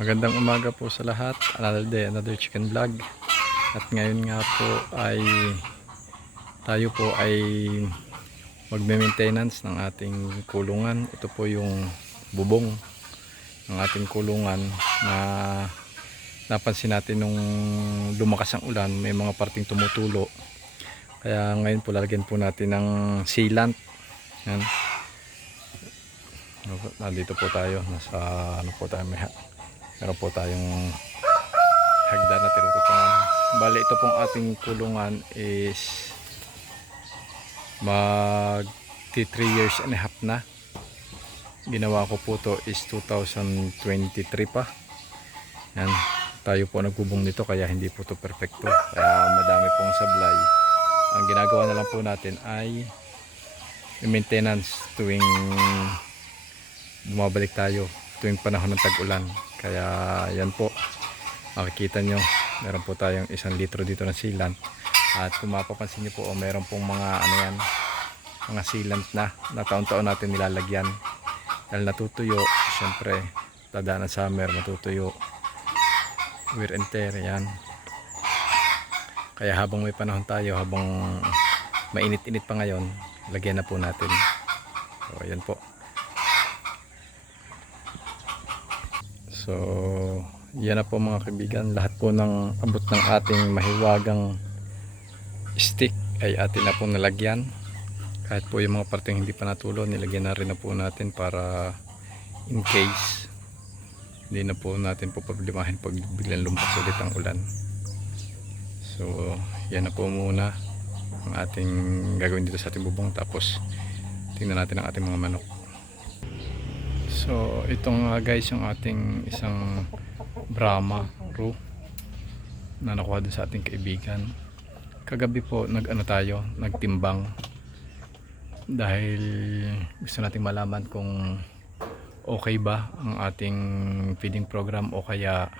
Magandang umaga po sa lahat. Another day, another chicken vlog. At ngayon nga po ay tayo po ay magme-maintenance ng ating kulungan. Ito po yung bubong ng ating kulungan na napansin natin nung lumakas ang ulan, may mga parting tumutulo. Kaya ngayon po lalagyan po natin ng sealant. Yan. Nandito po tayo, nasa ano po tayo, meron po tayong hagdan na tinututungan. Bali, ito pong ating kulungan is mag 3 years and a half na. Ginawa ko po to is 2023 pa. Yan, tayo po nagbubong nito kaya hindi po to perfecto, kaya madami pong sablay. Ang ginagawa na lang po natin ay maintenance tuwing bumabalik tayo tuwing panahon ng tag-ulan. Kaya yan po, makikita nyo meron po tayong 1 litro dito ng sealant. At kung mapapansin nyo po, meron pong mga ano yan, mga sealant na taon-taon natin nilalagyan dahil natutuyo. Syempre dadaan ng summer, matutuyo, wear and tear yan. Kaya habang may panahon tayo, habang mainit-init pa ngayon, lagyan na po natin. So yan po. So yan na po mga kaibigan, lahat po ng abot ng ating mahiwagang stick ay atin na po nalagyan. Kahit po yung mga parteng hindi pa natulo, nilagyan na rin na po natin para in case hindi na po natin po problemahin pag biglang lumabas ulit ang ulan. So yan na po muna ang ating gagawin dito sa ating bubong, tapos tingnan natin ang ating mga manok. So itong guys, yung ating isang Brahma roux na nakuha doon sa ating kaibigan. Kagabi po nagtimbang dahil gusto nating malaman kung okay ba ang ating feeding program o kaya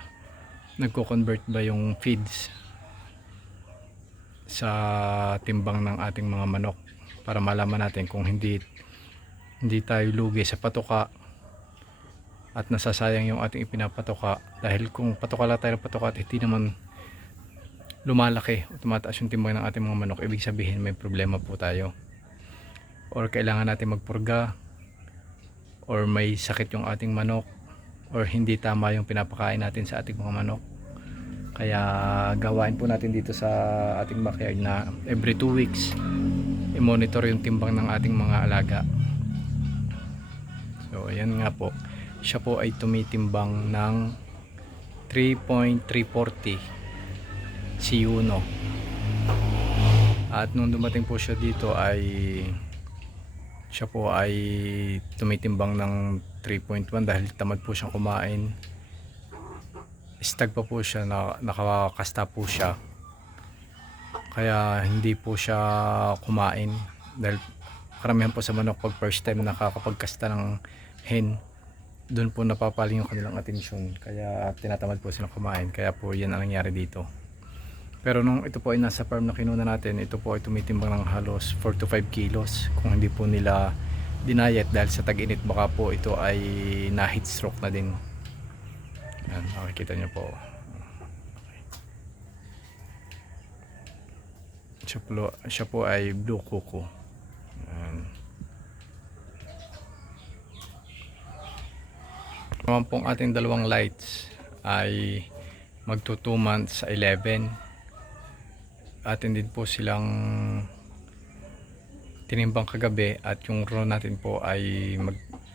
nagko-convert ba yung feeds sa timbang ng ating mga manok, para malaman natin kung hindi tayo lugi sa patuka at nasasayang yung ating ipinapatuka. Dahil kung patuka lang tayo ng patuka at hindi naman lumalaki o tumataas yung timbang ng ating mga manok, ibig sabihin may problema po tayo, or kailangan natin magpurga, or may sakit yung ating manok, or hindi tama yung pinapakain natin sa ating mga manok. Kaya gawain po natin dito sa ating backyard na every 2 weeks i-monitor yung timbang ng ating mga alaga. So ayan nga po, siya po ay tumitimbang ng 3.340 C1. At nung dumating po siya dito ay siya po ay tumitimbang ng 3.1 dahil tamad po siyang kumain. Stag pa po siya, nakakasta po siya, kaya hindi po siya kumain. Dahil karamihan po sa manok pag first time nakakapagkasta ng hen, doon po napapaling yung kanilang atensyon, kaya tinatamad po silang kumain. Kaya po yan ang nangyari dito. Pero nung ito po ay nasa farm na kinuna natin, ito po ay tumitimbang ng halos 4 to 5 kilos kung hindi po nila dinayet, dahil sa tag-init baka po ito ay na heat stroke na din. Yan, makikita nyo po. Siya po ay blue cuckoo. Yan. Naman pong ating dalawang lights ay magto 2 months sa 11. Atin din po silang tinimbang kagabi, at yung raw natin po ay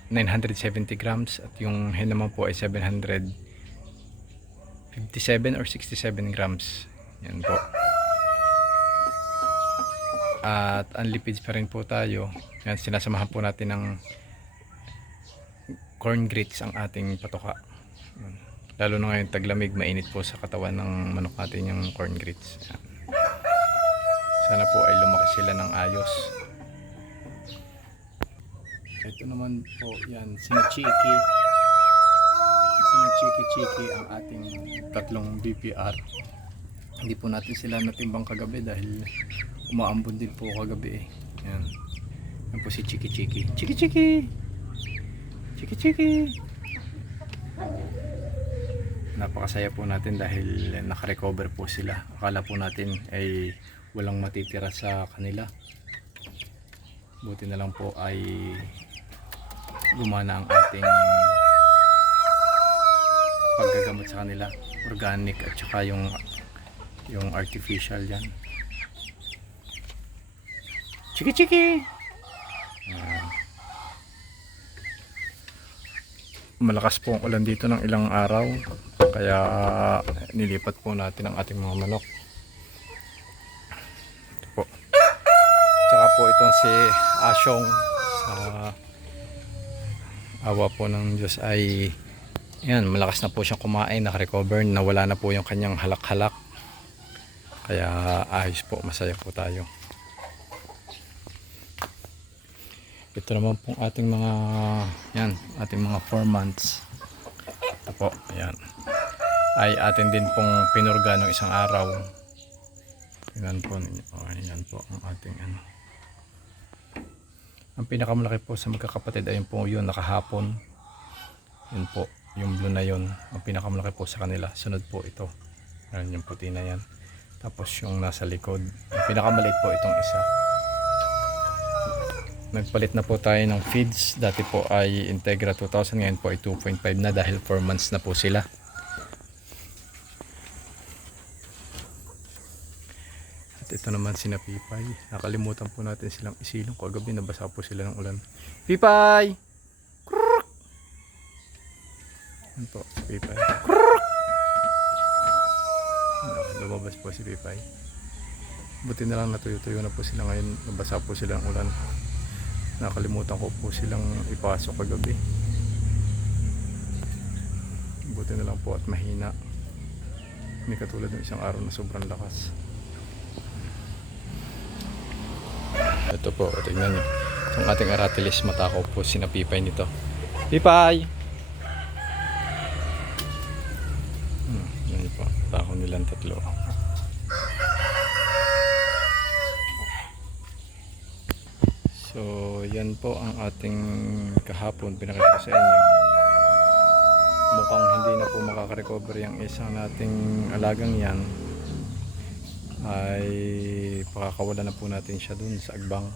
970 grams at yung hen naman po ay 757 or 67 grams. Yan po. At unlipids pa rin po tayo. Yan, sinasamahan po natin ng corn grits ang ating patuka. Lalo na ngayon taglamig, mainit po sa katawan ng manok natin yung corn grits. Yan. Sana po ay lumaki sila ng ayos. Ito naman po yan, sina-chiki ang ating tatlong BPR. Hindi po natin sila natimbang kagabi dahil umaambon din po kagabi eh. Yan. Yan po si Chiki. napakasaya po natin dahil nakarecover po sila. Akala po natin ay walang matitira sa kanila, buti na lang po ay gumana ang ating paggagamot sa kanila, organic at saka yung artificial yan. Chiki chiki. Malakas po ang ulan dito ng ilang araw, kaya nilipat po natin ang ating mga manok. Ito po. Tsaka po itong si Asyong, sa awa po ng Diyos ay yan, malakas na po siyang kumain, nakarecover, nawala na po yung kanyang halak-halak. Kaya ayos po, masaya po tayo. Ito naman pong ating mga yan, ating mga 4 months. Ito po, ayan. Ay atin din pong pinurga ng isang araw. Tingnan po ninyo. Oh, ayan po ang ating ano. Ang pinakamalaki po sa magkakapatid ay po yun nakahapon. Yun po, yung blue na yun. Ang pinakamalaki po sa kanila. Sunod po ito. Ayan yung puti na yan. Tapos yung nasa likod. Ang pinakamaliit po itong isa. Nagpalit na po tayo ng feeds. Dati po ay Integra 2000, ngayon po ay 2.5 na dahil 4 months na po sila. At ito naman sina Pipay. Nakalimutan po natin silang isilong. Kagabi nabasa po sila ng ulan. Pipay! Krrrk! Yan po, Pipay. Krrrk! Lumabas po si Pipay. Buti na lang natuyo-tuyo na po sila ngayon. Nabasa po sila ng ulan. Nakalimutan ko po silang ipasok kagabi. Buti na lang po at mahina. Hindi katulad ng isang araw na sobrang lakas. Ito po, tingnan nyo. Itong ating Aratilis, matakaw po sina Pipay nito. Pipay! Yan po, takaw nilang tatlo. So, yan po ang ating kahapon pinakita ko sa inyo. Mukhang hindi na po makaka-recover yung isang nating alagang yan. Ay pakakawala na po natin siya dun sa Agbang.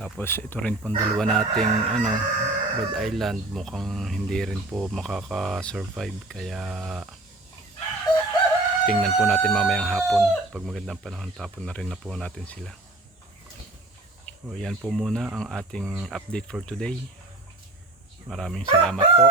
Tapos ito rin pong dalawa nating Red Island, mukhang hindi rin po makaka-survive. Kaya tingnan po natin mamayang hapon. Pag magandang panahon, tapon na rin na po natin sila. So yan po muna ang ating update for today. Maraming salamat po.